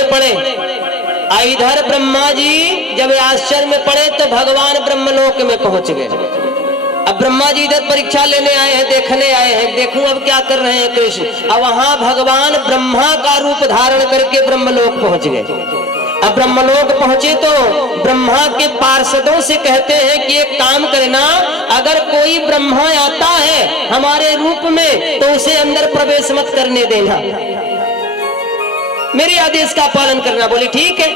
में पड़े। इधर ब्रह्मा जी जब आश्चर्य में पड़े तो भगवान ब्रह्मलोक में पहुंच गए। अब ब्रह्मा जी इधर परीक्षा लेने आए हैं, देखने आए हैं, देखूं अब क्या कर रहे हैं कृष्ण। अब वहां भगवान ब्रह्मा का रूप धारण करके ब्रह्मलोक पहुंच गए। अब ब्रह्मलोक पहुंचे तो ब्रह्मा के पार्षदों से कहते हैं कि एक काम करना, अगर कोई ब्रह्मा आता है हमारे रूप में तो उसे अंदर प्रवेश मत करने देना, मेरे आदेश का पालन करना। बोले ठीक है।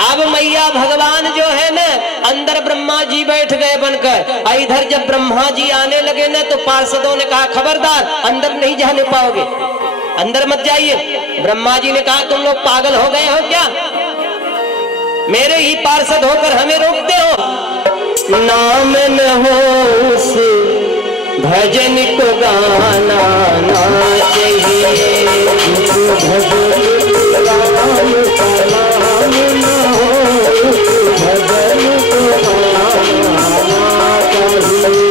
अब मैया भगवान जो है ना अंदर ब्रह्मा जी बैठ गए बनकर। इधर जब ब्रह्मा जी आने लगे ना तो पार्षदों ने कहा खबरदार अंदर नहीं जाने पाओगे, अंदर मत जाइए। ब्रह्मा जी ने कहा तुम लोग पागल हो गए हो क्या, मेरे ही पार्षद होकर हमें रोकते हो। नाम न हो उस भजन को गाना ना चाहिए, भजन राम का नाम न हो भजन को गाना ना चाहिए।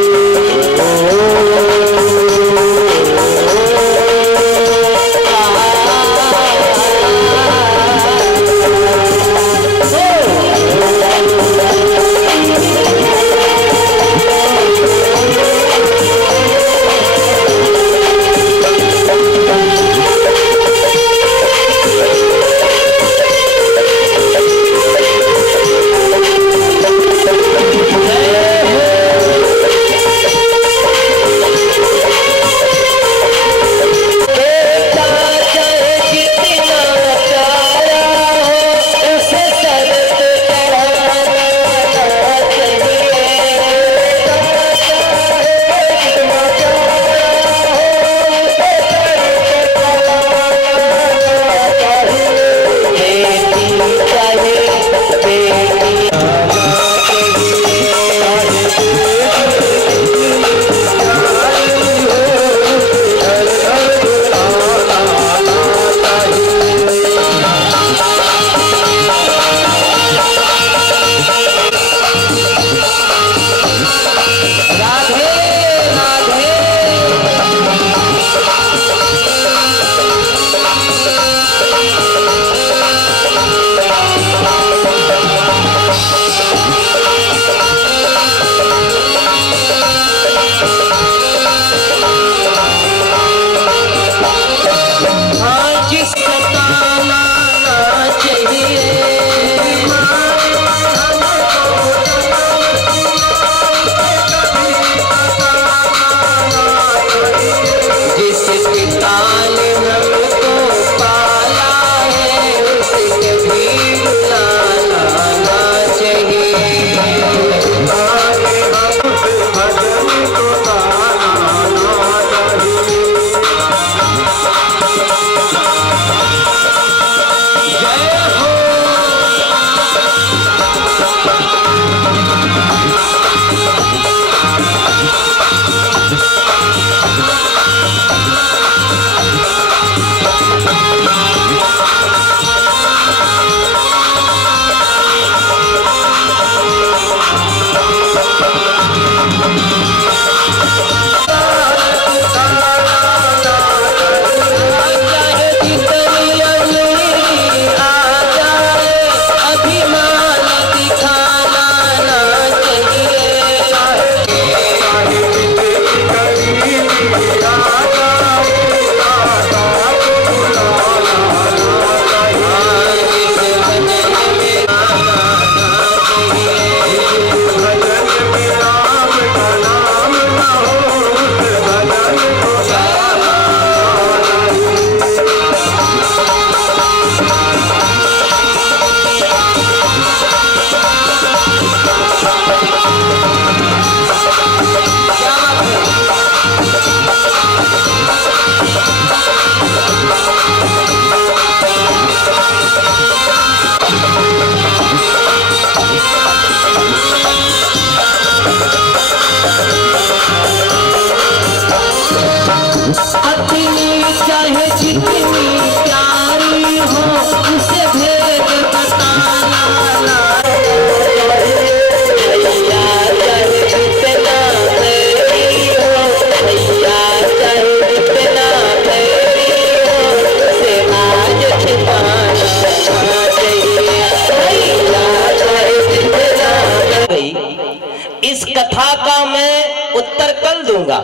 दूंगा।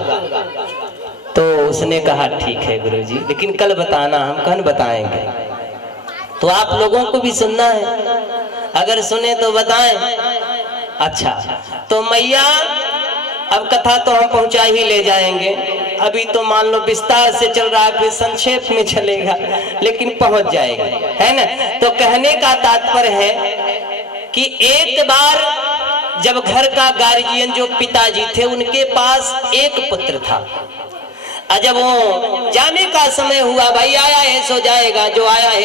तो उसने कहा ठीक है गुरुजी, लेकिन कल बताना। हम कल बताएंगे। तो आप लोगों को भी सुनना है, अगर सुने तो बताएं। अच्छा, तो मैया अब कथा तो हम पहुंचा ही ले जाएंगे, अभी तो मान लो विस्तार से चल रहा है, फिर संक्षेप में चलेगा, लेकिन पहुंच जाएगा, है ना। तो कहने का तात्पर्य है कि एक बार जब घर का गार्जियन जो पिताजी थे, उनके पास एक पुत्र था। जब वो जाने का समय हुआ, भाई आया है सो जाएगा, जो आया है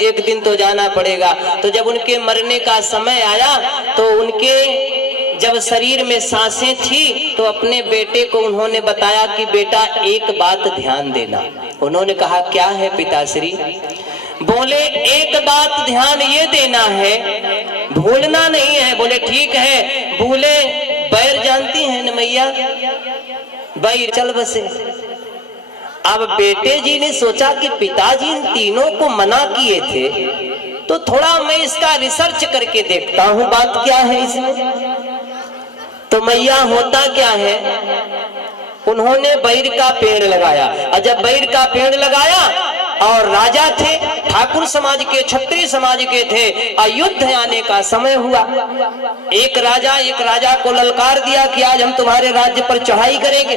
एक दिन तो जाना पड़ेगा। तो जब उनके मरने का समय आया, तो उनके जब शरीर में सांसें थी, तो अपने बेटे को उन्होंने बताया कि बेटा एक बात ध्यान देना। उन्होंने कहा क्या है पिताश्री? बोले एक बात ध्यान ये देना है, भूलना नहीं है। बोले ठीक है। भूले बैर जानती हैं न मैया, बैर चल बसे। अब बेटे जी ने सोचा कि पिताजी इन तीनों को मना किए थे, तो थोड़ा मैं इसका रिसर्च करके देखता हूं बात क्या है इसमें। तो मैया होता क्या है, उन्होंने बैर का पेड़ लगाया। और जब बैर का पेड़ लगाया, और राजा थे, ठाकुर समाज के, क्षत्रिय समाज के थे, अयुद्ध आने का समय हुआ। एक राजा को ललकार दिया कि आज हम तुम्हारे राज्य पर चढ़ाई करेंगे।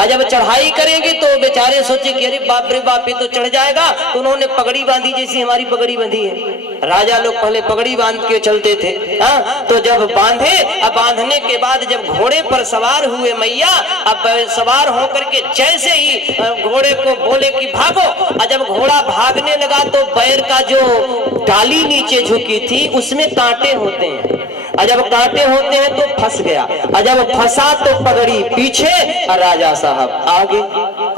और जब चढ़ाई करेंगे तो बेचारे सोचे कि अरे बाप रे बाप, ये तो चढ़ जाएगा। तो उन्होंने पगड़ी बांधी, जैसी हमारी पगड़ी बंधी है। राजा लोग पहले पगड़ी बांध के चलते थे। हाँ, तो जब बांधे, अब बांधने के बाद जब घोड़े पर सवार हुए मैया, अब सवार होकर के जैसे ही घोड़े को बोले कि भागो, और जब घोड़ा भागने लगा तो बैर का जो डाली नीचे झुकी थी, उसमें कांटे होते हैं। और जब कांटे होते हैं तो फंस गया। और जब फंसा तो पगड़ी पीछे और राजा साहब आगे।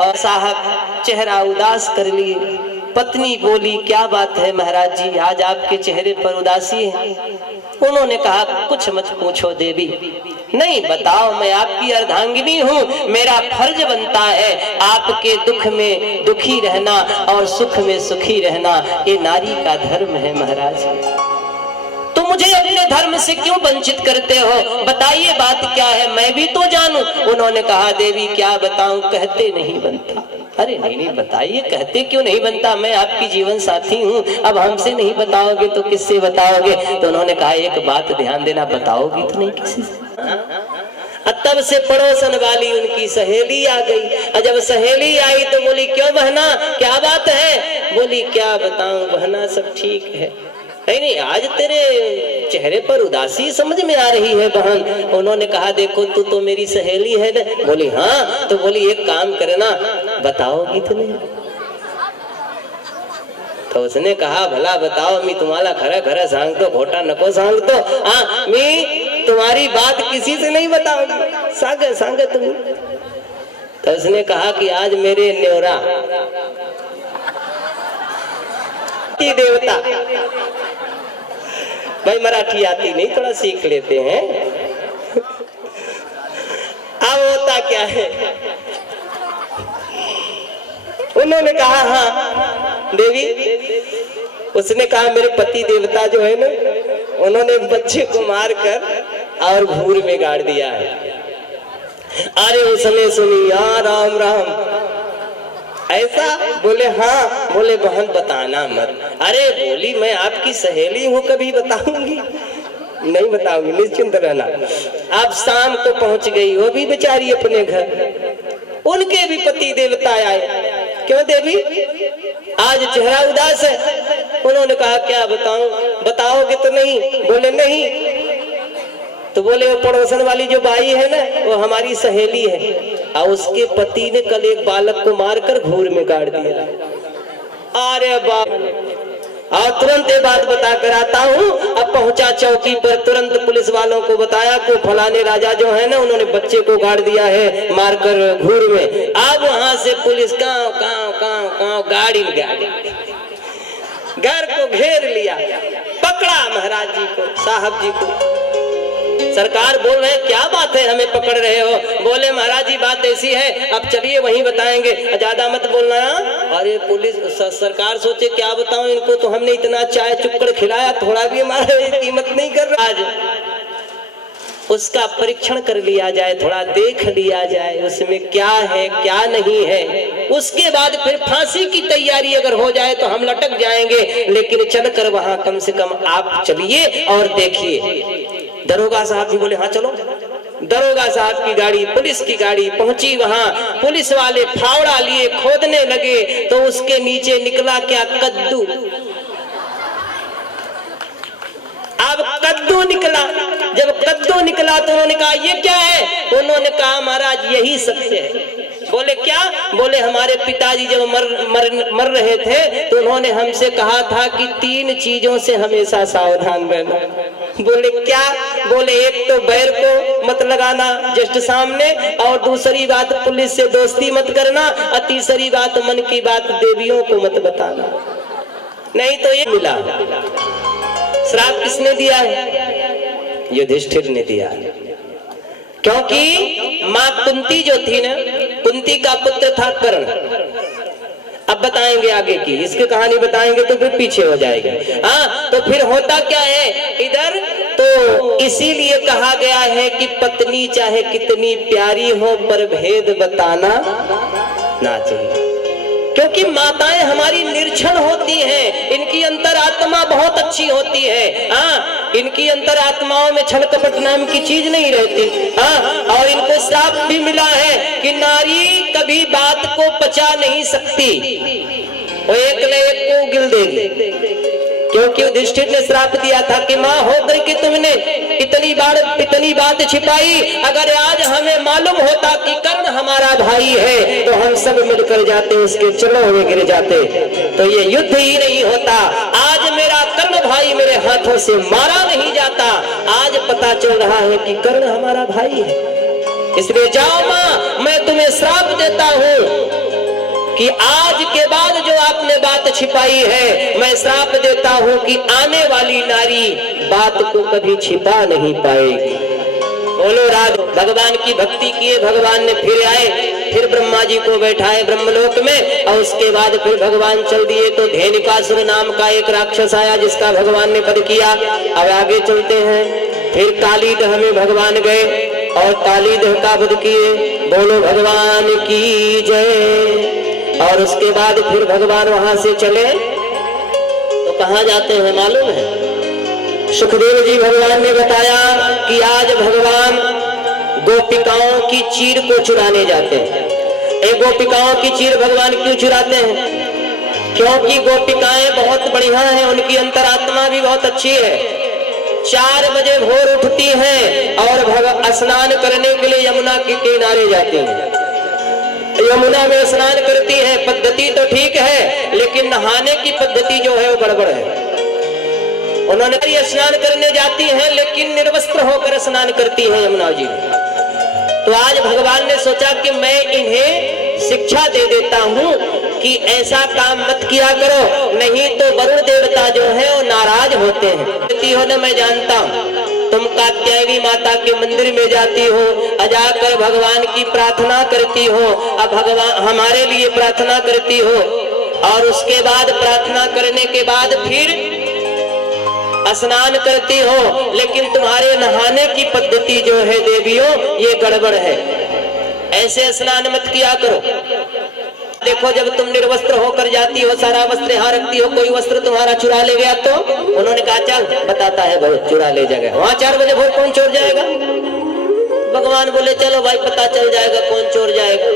और साहब चेहरा उदास कर लिए। पत्नी बोली क्या बात है महाराज जी, आज आपके चेहरे पर उदासी है। उन्होंने कहा कुछ मत पूछो देवी, नहीं बताओ, मैं आपकी अर्धांगिनी हूँ, मेरा फर्ज बनता है आपके दुख में दुखी रहना और सुख में सुखी रहना, ये नारी का धर्म है महाराज। तो मुझे अपने धर्म से क्यों वंचित करते हो, बताइए बात क्या है, मैं भी तो जानूं। उन्होंने कहा देवी क्या बताऊं, कहते नहीं बनता। अरे नहीं बताइए, कहते क्यों नहीं बनता, मैं आपकी जीवन साथी हूँ, अब हमसे नहीं बताओगे तो किससे बताओगे। तो उन्होंने कहा एक बात ध्यान देना, बताओगी तो नहीं किसी से। तब से पड़ोसन वाली उनकी सहेली आ गई। और जब सहेली आई तो बोली क्यों बहना, क्या बात है? बोली क्या बताऊं बहना, सब ठीक है। नहीं, आज तेरे चेहरे पर उदासी समझ में आ रही है बहन। उन्होंने कहा देखो तू तो मेरी सहेली है ना। बोली हाँ। तो बोली एक काम करना, बताओगी तो नहीं? तो उसने कहा भला बताओ, मी तुम्हाला खरा खरा सांगतो, खोटा नको सांगतो। हाँ, मी तुम्हारी बात किसी से नहीं बताऊंगी, सांग तुम। तो उसने कहा कि आज मेरे न्योरा देवता, भाई मराठी आती नहीं, थोड़ा सीख लेते हैं। अब होता क्या है, उन्होंने कहा हाँ देवी। उसने कहा मेरे पति देवता जो है ना, उन्होंने बच्चे को मारकर और घूर में गाड़ दिया है। अरे उसने सुनी, यार राम राम, ऐसा? बोले हाँ। बोले बहन बताना मत। अरे बोली मैं आपकी सहेली हूँ, कभी बताऊंगी नहीं, बताऊंगी, निश्चिंत रहना। अब शाम को पहुंच गई वो भी बेचारी अपने घर, उनके भी पति देवता आए। क्यों देवी आज चेहरा उदास है? उन्होंने कहा क्या बताऊं, बताओगे तो नहीं? बोले नहीं। तो बोले वो पड़ोसन वाली जो बाई है ना, वो हमारी सहेली है, और उसके पति ने कल एक बालक को मारकर घूर में गाड़ दिया। अरे बाप, और तुरंत ये बात बता कर आता हूँ। अब पहुंचा चौकी पर, तुरंत पुलिस वालों को बताया कि फलाने राजा जो है ना, उन्होंने बच्चे को गाड़ दिया है मारकर घूर में। अब वहां से पुलिस कांव कांव कांव कांव गाड़ी घर को घेर लिया, पकड़ा महाराज जी को, साहब जी को। सरकार बोल रहे हैं क्या बात है हमें पकड़ रहे हो? बोले महाराज जी बात ऐसी है, अब चलिए वहीं बताएंगे, ज्यादा मत बोलना। अरे पुलिस सरकार सोचे क्या बताऊं इनको, तो हमने इतना चाय चुक्कड़ खिलाया, थोड़ा भी हमारा कीमत नहीं कर रहा। आज उसका परीक्षण कर लिया जाए, थोड़ा देख लिया जाए उसमें क्या है क्या नहीं है। उसके बाद फिर फांसी की तैयारी अगर हो जाए तो हम लटक जाएंगे, लेकिन चलकर वहां कम से कम आप चलिए और देखिए। दरोगा साहब भी बोले हाँ चलो। दरोगा साहब की गाड़ी, पुलिस की गाड़ी पहुंची वहां। पुलिस वाले फावड़ा लिए खोदने लगे तो उसके नीचे निकला क्या? कद्दू। अब कद्दू निकला। जब कद्दू निकला तो उन्होंने कहा ये क्या है? उन्होंने कहा महाराज यही सत्य है। बोले क्या? बोले हमारे पिताजी जब मर रहे थे तो उन्होंने हमसे कहा था कि 3 चीजों से हमेशा सावधान रहना। बोले क्या? बोले एक तो बैर को मत लगाना जस्ट सामने, और दूसरी बात पुलिस से दोस्ती मत करना, और तीसरी बात मन की बात देवियों को मत बताना, नहीं तो ये मिला। श्राप किसने दिया है? युधिष्ठिर ने दिया, क्योंकि माँ कुंती जो थी ना, कुंती का पुत्र था कर्ण। अब बताएंगे आगे की, इसकी कहानी बताएंगे तो फिर पीछे हो जाएगी। हाँ, तो फिर होता क्या है इधर, तो इसीलिए कहा गया है कि पत्नी चाहे कितनी प्यारी हो पर भेद बताना ना चाहिए, क्योंकि माताएं हमारी निर्छल होती हैं, इनकी अंतरात्मा बहुत अच्छी होती है। हाँ, इनकी अंतरात्माओं में छल कपट नाम की चीज नहीं रहती। हाँ, और इनको श्राप भी मिला है कि नारी कभी बात को पचा नहीं सकती, वो एक न एक को उगल देगी, क्योंकि युधिष्ठिर ने श्राप दिया था कि माँ होकर के तुमने इतनी बात छिपाई, अगर आज हमें मालूम होता कि कर्ण हमारा भाई है तो हम सब मिलकर जाते, उसके चरणों में गिर जाते, तो ये युद्ध ही नहीं होता। आज मेरा कर्ण भाई मेरे हाथों से मारा नहीं जाता, आज पता चल रहा है कि कर्ण हमारा भाई है। इसलिए जाओ माँ, मैं तुम्हें श्राप देता हूँ कि आज के बाद जो आपने बात छिपाई है, मैं श्राप देता हूं कि आने वाली नारी बात को कभी छिपा नहीं पाएगी। बोलो राज। भगवान की भक्ति किए, भगवान ने फिर आए, फिर ब्रह्मा जी को बैठाए ब्रह्मलोक में, और उसके बाद फिर भगवान चल दिए तो धेनुकासुर नाम का एक राक्षस आया जिसका भगवान ने वध किया। अब आगे चलते हैं, फिर कालीदह में भगवान गए और कालीदह का वध किए। बोलो भगवान की जय। और उसके बाद फिर भगवान वहां से चले तो कहां जाते हैं मालूम है? सुखदेव जी भगवान ने बताया कि आज भगवान गोपिकाओं की चीर को चुराने जाते हैं। एक गोपिकाओं की चीर भगवान क्यों चुराते हैं? क्योंकि गोपिकाएं बहुत बढ़िया हैं, उनकी अंतरात्मा भी बहुत अच्छी है। 4 बजे भोर उठती हैं और स्नान करने के लिए यमुना के किनारे जाती हैं। यमुना में स्नान करती है, पद्धति तो ठीक है, लेकिन नहाने की पद्धति जो है वो गड़बड़ है। उन्होंने स्नान करने जाती हैं लेकिन निर्वस्त्र होकर स्नान करती हैं यमुना जी। तो आज भगवान ने सोचा कि मैं इन्हें शिक्षा दे देता हूं कि ऐसा काम मत किया करो, नहीं तो वरुण देवता जो है वो नाराज होते हैं। हो ना, मैं जानता हूं तुम कात्यायनी माता के मंदिर में जाती हो, जाकर भगवान की प्रार्थना करती हो, अब भगवान हमारे लिए प्रार्थना करती हो, और उसके बाद प्रार्थना करने के बाद फिर स्नान करती हो, लेकिन तुम्हारे नहाने की पद्धति जो है देवियों ये गड़बड़ है, ऐसे स्नान मत किया करो। देखो जब तुम निर्वस्त्र होकर जाती हो, सारा वस्त्र यहाँ रखती हो, कोई वस्त्र तुम्हारा चुरा ले गया तो उन्होंने कहा चल बताता है बहुत चुरा ले जाएगा। वहां 4 बजे भोर कौन चोर जाएगा? भगवान बोले चलो भाई पता चल जाएगा कौन चोर जाएगा।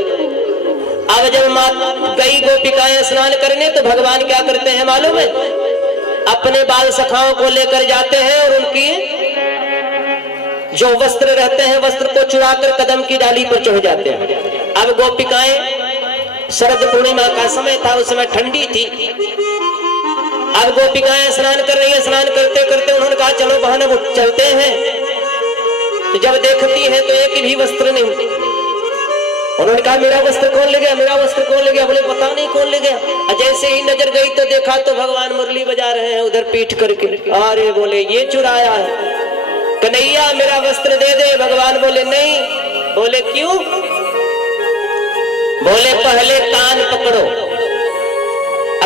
अब जब माँ गई गोपिकाएं स्नान करने तो भगवान क्या करते हैं मालूम है? अपने बाल सखाओं को लेकर जाते हैं और उनकी जो वस्त्र रहते हैं वस्त्र को चुराकर कदम की डाली पर चढ़ जाते हैं। अब गोपिकाएं, शरद पूर्णिमा का समय था, उस समय ठंडी थी। अब गोपिकाएं स्नान कर रही है, स्नान करते करते उन्होंने कहा चलो बहन चलते हैं। तो जब देखती है तो एक भी वस्त्र नहीं। उन्होंने कहा मेरा वस्त्र कौन ले गया, मेरा वस्त्र कौन ले गया? बोले पता नहीं कौन ले गया। जैसे ही नजर गई तो देखा तो भगवान मुरली बजा रहे हैं उधर पीठ करके। अरे बोले ये चुराया है, कन्हैया मेरा वस्त्र दे दे। भगवान बोले नहीं। बोले क्यों? बोले पहले कान पकड़ो,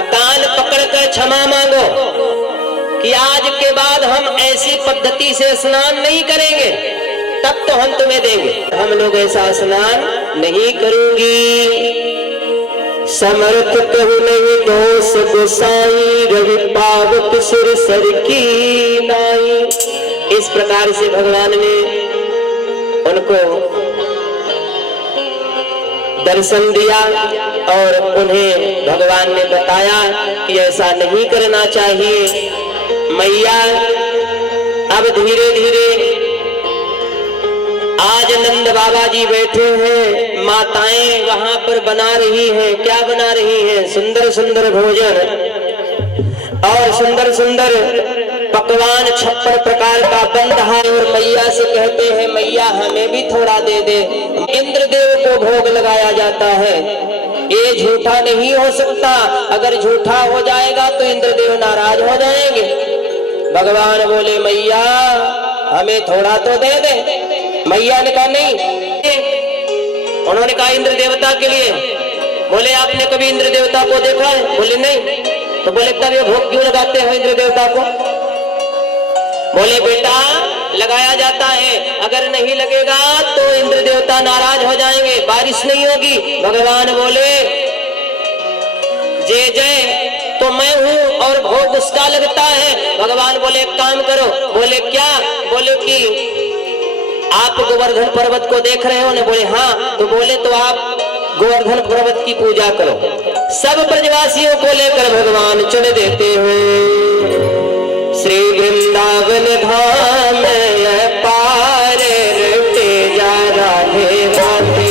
कान पकड़कर क्षमा मांगो कि आज के बाद हम ऐसी पद्धति से स्नान नहीं करेंगे, तब तो हम तुम्हें देंगे। हम लोग ऐसा स्नान नहीं करूंगी। समर्थ कहु नहीं दोष गोसाई, रवि पावक सिर सर की नाई। इस प्रकार से भगवान ने उनको दर्शन दिया और उन्हें भगवान ने बताया कि ऐसा नहीं करना चाहिए। मैया अब धीरे धीरे आज नंद बाबा जी बैठे हैं, माताएं वहां पर बना रही हैं। क्या बना रही हैं? सुंदर सुंदर भोजन और सुंदर सुंदर पकवान 56 प्रकार का बन रहा है। और मैया से कहते हैं मैया हमें भी थोड़ा दे दे। इंद्रदेव को भोग लगाया जाता है। ये झूठा नहीं हो सकता, अगर झूठा हो जाएगा तो इंद्रदेव नाराज हो जाएंगे। भगवान बोले मैया हमें थोड़ा तो दे दे। मैया ने कहा नहीं। उन्होंने कहा इंद्र देवता के लिए। बोले आपने कभी इंद्र देवता को देखा है? बोले नहीं। तो बोले तब ये भोग क्यों लगाते हो इंद्र देवता को? बोले बेटा लगाया जाता है, अगर नहीं लगेगा तो इंद्र देवता नाराज हो जाएंगे, बारिश नहीं होगी। भगवान बोले जय जय तो मैं हूँ और भोग उसका लगता है। भगवान बोले एक काम करो। बोले क्या? बोले कि आप गोवर्धन पर्वत को देख रहे हो ने? बोले हाँ। तो बोले तो आप गोवर्धन पर्वत की पूजा करो। सब ब्रजवासियों को लेकर भगवान चढ़ देते हैं श्री वृंदावन धाम पार रटे जा राधे राधे।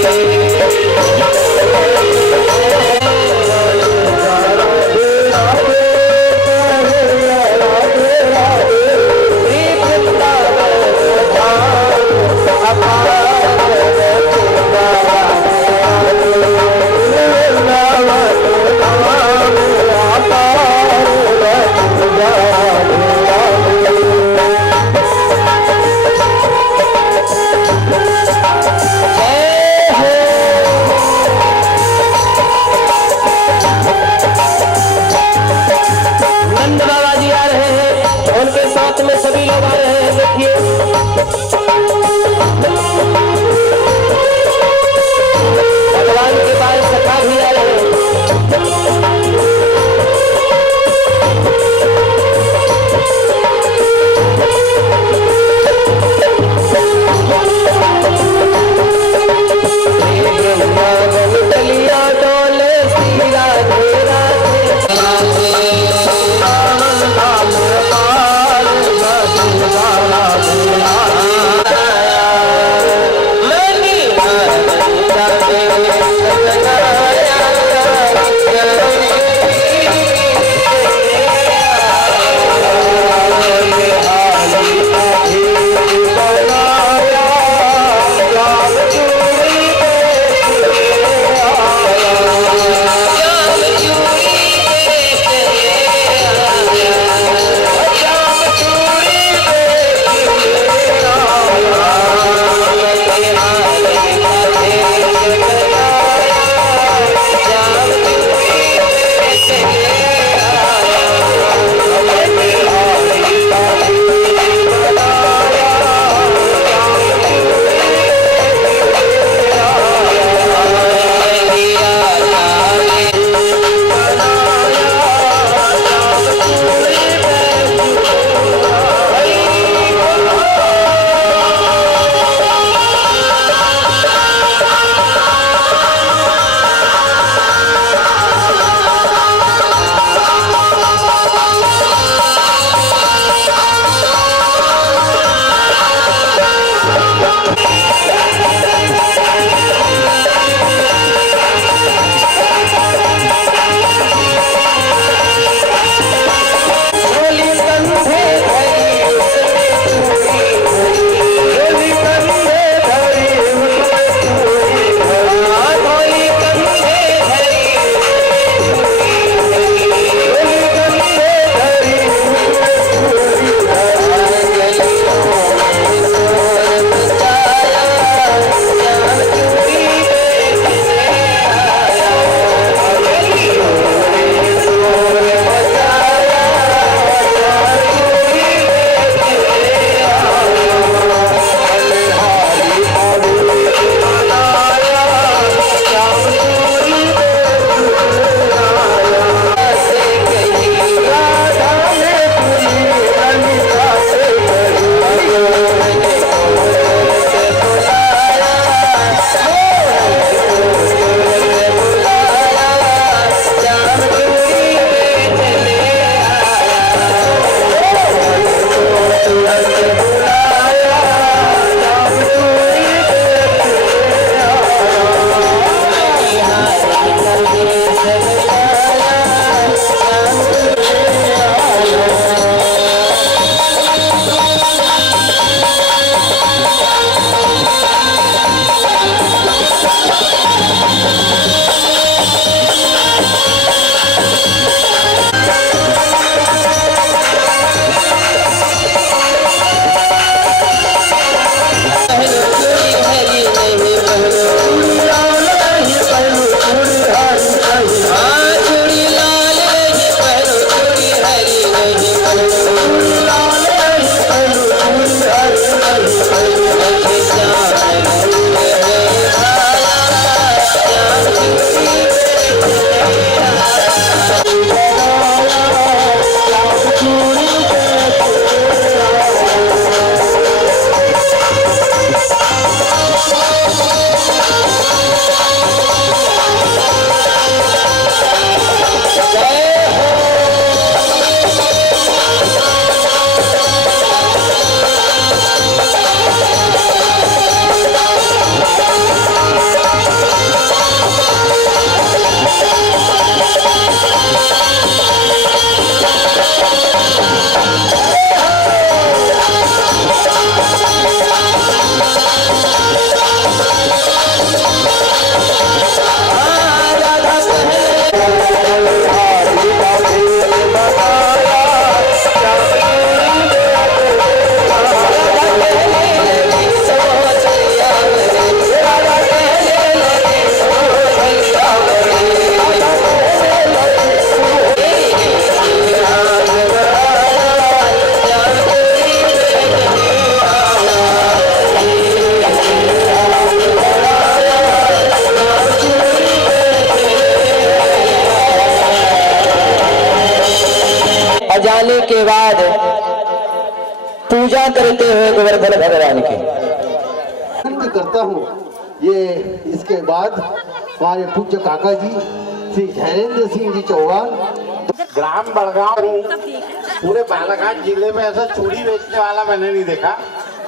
के बाद पूजा करते हुए गोवर्धन भगवान की करता हूँ। ये इसके बाद हमारे पूज्य काका जी श्री धैर्येंद्र सिंह जी चौहान, ग्राम बड़गांव, पूरे बालाघाट जिले में ऐसा चूड़ी बेचने वाला मैंने नहीं देखा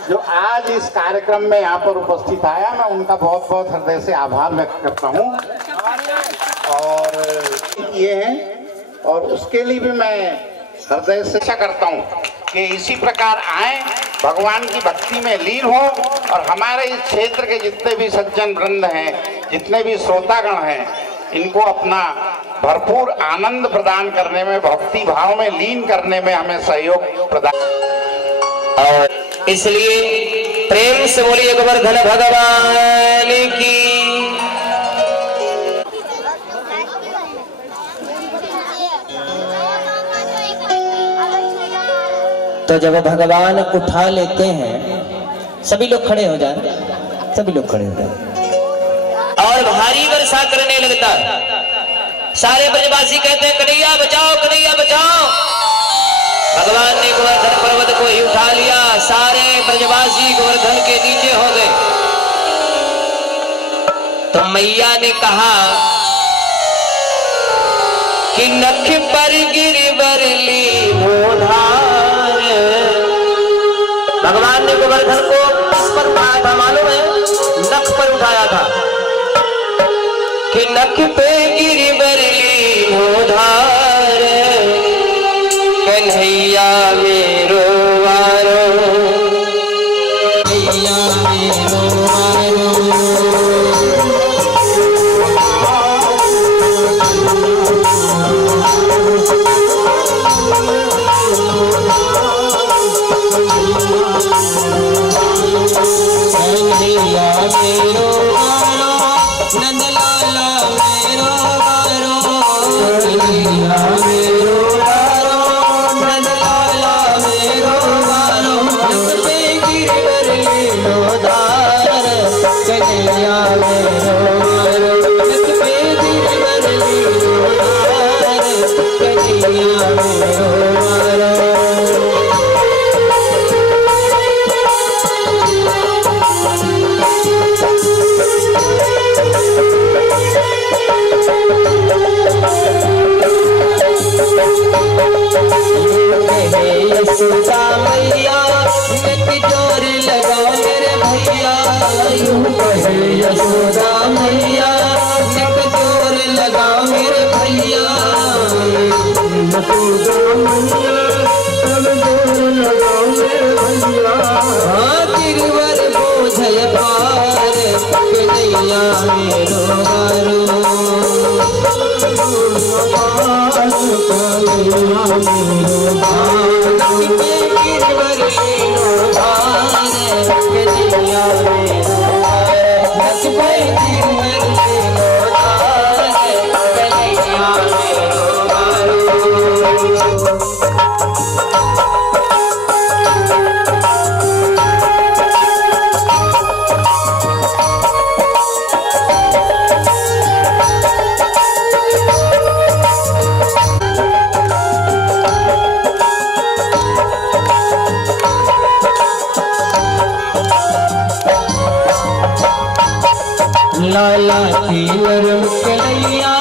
जो आज इस कार्यक्रम में यहाँ पर उपस्थित आया। मैं उनका बहुत बहुत हृदय से आभार व्यक्त करता हूँ और ये है, और उसके लिए भी मैं हृदय से आशा करता हूँ कि इसी प्रकार आए, भगवान की भक्ति में लीन हो और हमारे इस क्षेत्र के जितने भी सज्जन वृंद हैं, जितने भी श्रोतागण हैं, इनको अपना भरपूर आनंद प्रदान करने में, भक्ति भाव में लीन करने में हमें सहयोग प्रदान। और इसलिए प्रेम से बोलिए गोवर्धन भगवान की। तो जब भगवान उठा लेते हैं, सभी लोग खड़े हो जाए, सभी लोग खड़े हो जाए और भारी वर्षा करने लगता है। सारे ब्रजवासी कहते हैं कन्हैया बचाओ, कन्हैया बचाओ। भगवान ने गोवर्धन पर्वत को ही उठा लिया, सारे ब्रजवासी गोवर्धन के नीचे हो गए। तो मैया ने कहा कि नख पर गिरवर लीनो धार। भगवान ने गोवर्धन को किस पर उठाया था मालूम है? नख पर उठाया था कि नख पे गिरवर लीनो धार, कन्हैया मेरो वारो, कन्हैया मेरो वारो। यशोदा मैया नक जोर लगाओ मेरे भैया, यूं कहे यशोदा मैया नक जोर लगाओ मेरे भैया, यशोदा मैया नक जोर लगाओ मेरे भैया। हाँ गिरवर बोझल भार, कन्हैया मेरो वारो, कन्हैया मेरो वारो। लाला की वरम कन्हैया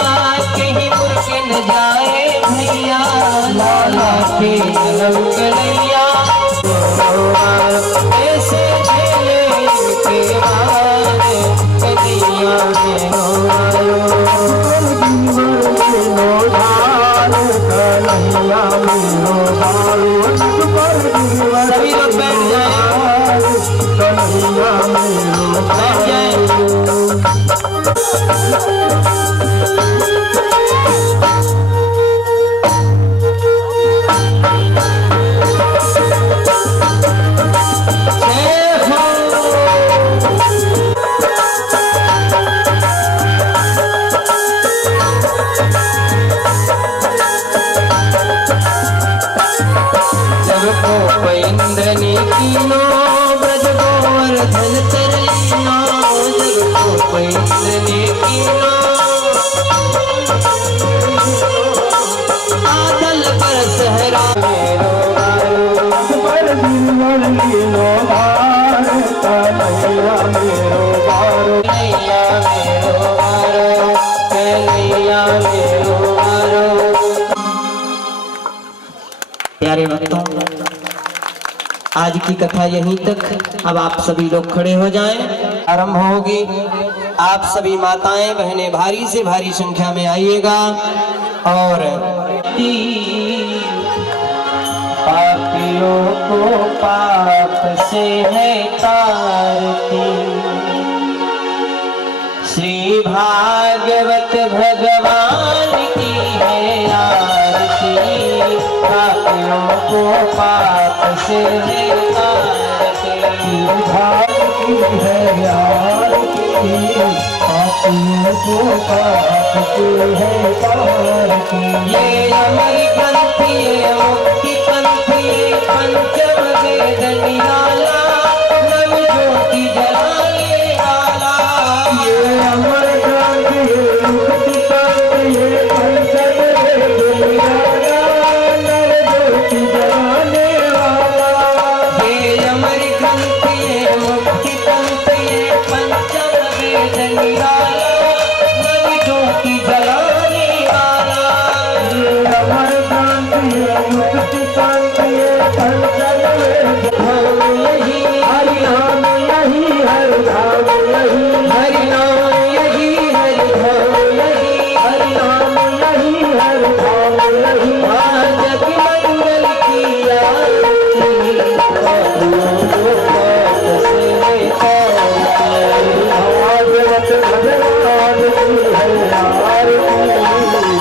कहीं मुर्ख न जाए भैया, लाला की वरम कन्हैया ऐसे झेले इनके वार, कन्हैया मेरो वारो, कन्हैया मेरो वारो। सभी लोग बैठ जाए, कन्हैया मेरो बैठ जाए। इंद्रनी कीनो ब्रज गोवर्धन तरलीनो, जग को इंद्रनी कीनो आदल पर सहरा मेरो और लीलो भार कन्हैया मेरो बारो कन्हैया मेरो वारो, कन्हैया मेरो वारो। प्यारे भक्तों, आज की कथा यहीं तक। अब आप सभी लोग खड़े हो जाएं, आरंभ होगी। आप सभी माताएं बहनें भारी से भारी संख्या में आइएगा। और पापियों को पाप से है तारती, श्री भागवत भगवान की है आरती। पापियों को पाप से है तारती, भाग की है यार की, पापियों को पाप की है तार की। ये अमर ग्रंथ ये मुक्ति पंथ ये पंचम वेद निराला, नव ज्योति जलाने वाला। ये अमर ग्रंथ ये मुक्ति पंथ ये पंचम वेद निराला, नव ज्योति जलाने वाला। ये अमर ग्रंथ ये मुक्ति पंथ ये पंचम वेद निराला, नव ज्योति जलाने वाला। ये अमर ग्रंथ ये मुक्ति पंथ ये पंचम वेद। हम यही हरि नाम यही हरि धाम यही, हरि नाम यही हरि धाम यही, हरि नाम यही हरि धाम यही। जग मंगल की आरती, पापियों को पाप से है तारती। भागवत भगवान की है आरती,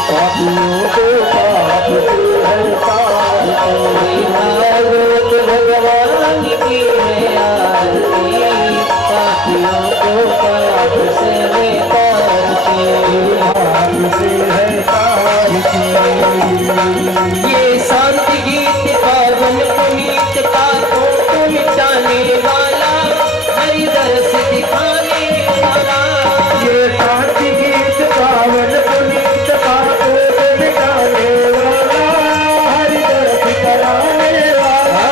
पापियों को पाप से है तारती। भागवत भगवान की है आरती, पापियों को पाप से है तारती। पाप से है तारती। ये शांति गीत पावन पुनीत पापों को मिटाने वाला, हरि दर्श दिखाने वाला। ये शांति गीत पावन पुनीत पापों को मिटाने वाला, हरि दर्श कराने वाला।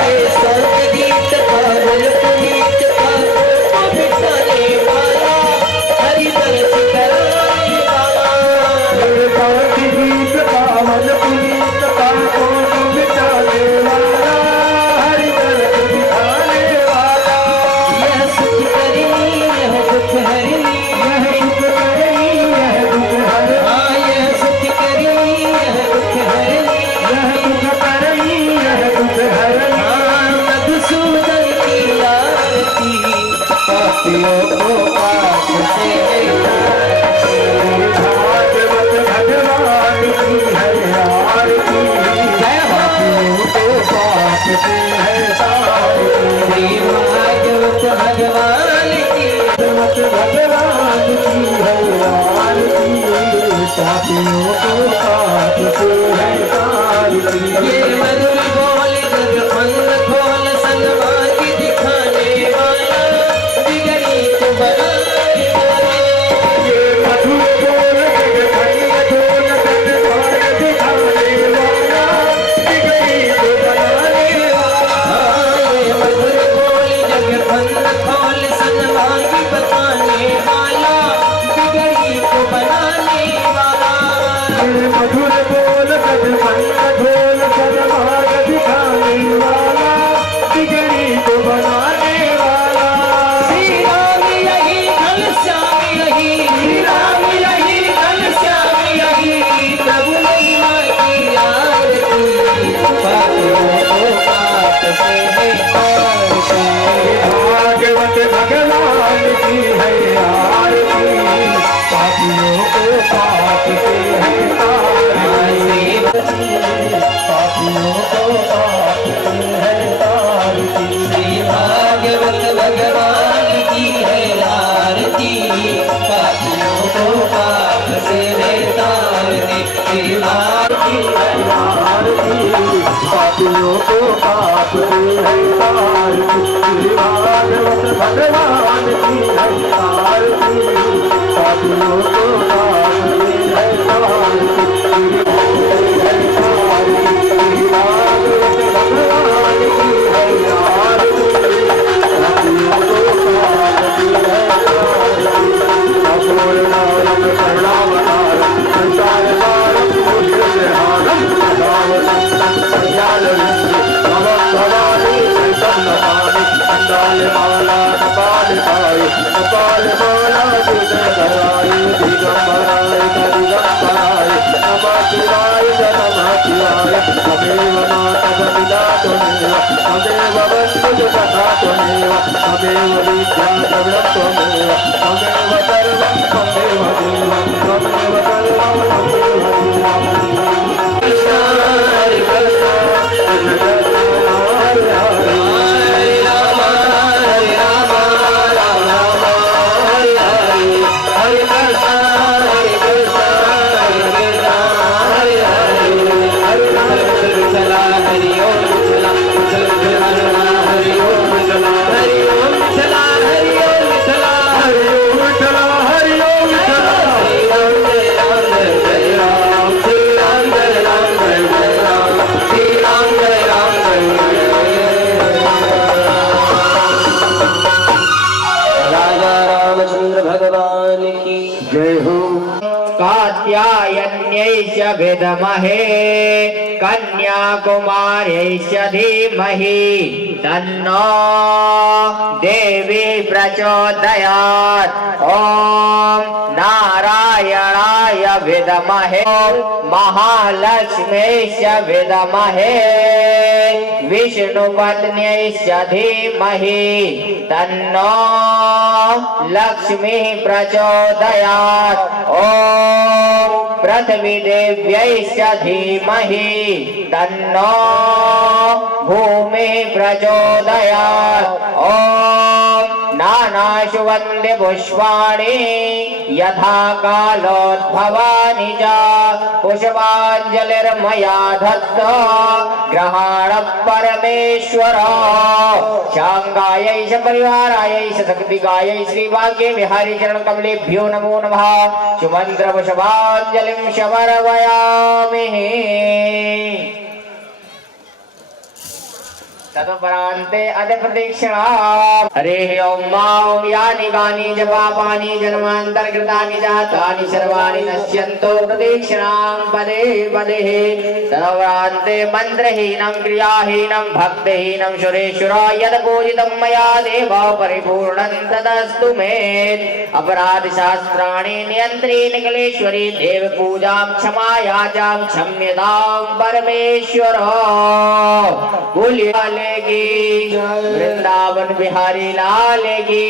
ये शांति गीत पावन पुनीत पापों को मिटाने वाला, हरि दर्श कराने वाला। ये शांति गीत पावन पुनीत पापों को मिटाने वाला, हरि दर्श दिखाने वाला। यह सुख करनी यह दुख हरनी, यह सुख करनी यह दुख हरनी, हाँ यह सुख करनी यह दुख हरनी। यह सुख करनी यह दुख हरनी। हाँ मधुसूदन की आरती, पापियों को पाप से तारती। भागवत भगवान की है आरती, जय हो। पापियों को पाप से है तारती। श्री भागवत भगवान की, भागवत भगवान की है आरती, पापियों को पाप से है तारती। ये मधुर बोल जग अंग खोल सनमार्ग दिखाने वाला, बिगड़ी को बनाने वाला। ये मधुर बोल जग खंड खोल सन्मार्ग दिखाने वाला, बिगड़ी को बनाने वाला। ये मधुर बोल जग अंग खोल सनमार्ग बताने वाला, बिगड़ी को बनाने वाला। ये मधुर बोल जग खंड खोल सन्मार्ग दिखाने वाला, बिगड़ी को बनाने वाला। श्री राम यही घनश्याम यही, श्री राम यही घनश्याम यही, प्रभु महिमा की आरती, पापियों को पाप से है तारती। भागवत भगवान की है आरती, पापियों को पाप से है तारती। पापियों को पाप से है तारती। श्री भागवत भगवान की है आरती, पापियों को पाप से है तारती। श्री की है आरती, पापियों को पाप से है तारती। भागवत भगवान की है आरती, पापियों को पाप से है तारती। भागवत भगवान की है तमेव बन्धुः तथा त्वमेव तमेव विद्या द्रविणं त्वमेव तमेव सर्वं त्वमेव देवं तमेव सर्वं त्वमेव देवं कृष्ण हरे कृष्ण कृष्ण कृष्ण हरे हरे हरे राम राम राम हरे हरे हरे कृष्ण हरे कृष्ण हरे राम हरे हरे हरे राम चला हरि ओम चला हरि ओम चला हरि ओम चला हरि ओम चला हरि ओम चला हरि ओम चला श्री राम जय राम श्री राम जय राम जय राम श्री राम जय राम राजा रामचंद्र भगवान की जय हो कात्यायन्यैष विद्महे कन्याकुमार्यैष धीमहि तन्नो देवी प्रचोदयात् ॐ नारायणाय विद्महे महालक्ष्मीश्च विद्महे विष्णुपत्न्यैश्च धीमहि तन्नो लक्ष्मीः प्रचोदयात् ॐ पृथ्वी देव्यैश्च धीमहि तन्नो भूमिः प्रचोदयात् ॐ नानाशु वन्दे पुष्पाणि यथा कालोद्भवानि च पुष्पाञ्जलिर्मया दत्त ग्रहाणः परमेश्वर शाङ्गायै च परिवारायै च शक्तिकायै श्रीभाग्ये विहारी चरण कमलेभ्यो नमो नमः सुमन्त्र पुष्पाञ्जलिं समर्पयामि तदुपरान्ते अतिप्रदक्षिणा हरिः ॐ मां यानि कानि च पापानि जन्मान्तर्कृतानि जातानि सर्वाणि नश्यन्तो प्रदक्षिणां पदे पदे तदुपरान्ते मन्त्रहीनं क्रियाहीनं भक्तिहीनं सुरेश्वर यद् पूजितं मया देव परिपूर्णं तदस्तु मे अपराधशास्त्राणि नियन्त्री निकलेश्वरी देव पूजां क्षमायाचां क्षम्यतां परमेश्वर बोलिए की वृंदावन बिहारी लाल की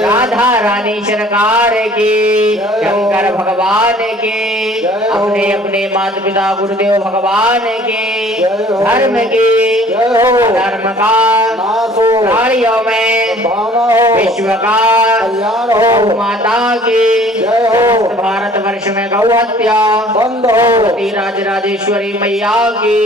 राधा रानी सरकार की शंकर भगवान की अपने अपने माता पिता गुरुदेव भगवान की धर्म की धर्म का प्राणियों में विश्व का गौ माता की भारत वर्ष में गौ हत्या बंद हो राजराजेश्वरी मैया की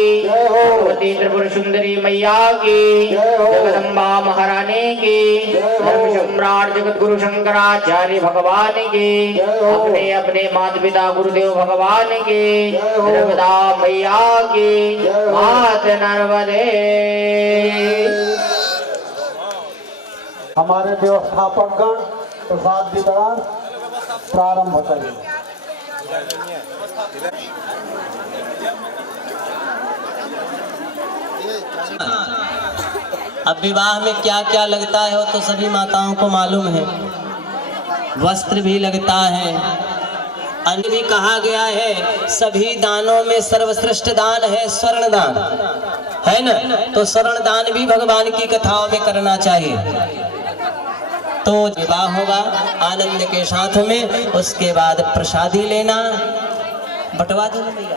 त्रिपुर सुंदरी मैया की जगदम्बा महारानी की धर्म सम्राट जगत गुरु शंकराचार्य भगवान की अपने अपने माता पिता गुरुदेव भगवान की नर्मदा मैया की मात नर्मदे। हमारे व्यवस्थापकगण प्रसाद वितरण प्रारंभ करें। अब विवाह में क्या क्या लगता है वो तो सभी माताओं को मालूम है। वस्त्र भी लगता है, अन्य भी कहा गया है सभी दानों में सर्वश्रेष्ठ दान है स्वर्ण दान, है ना। तो स्वर्ण दान भी भगवान की कथाओं में करना चाहिए। तो विवाह होगा आनंद के साथ में, उसके बाद प्रसादी लेना, बंटवा देना।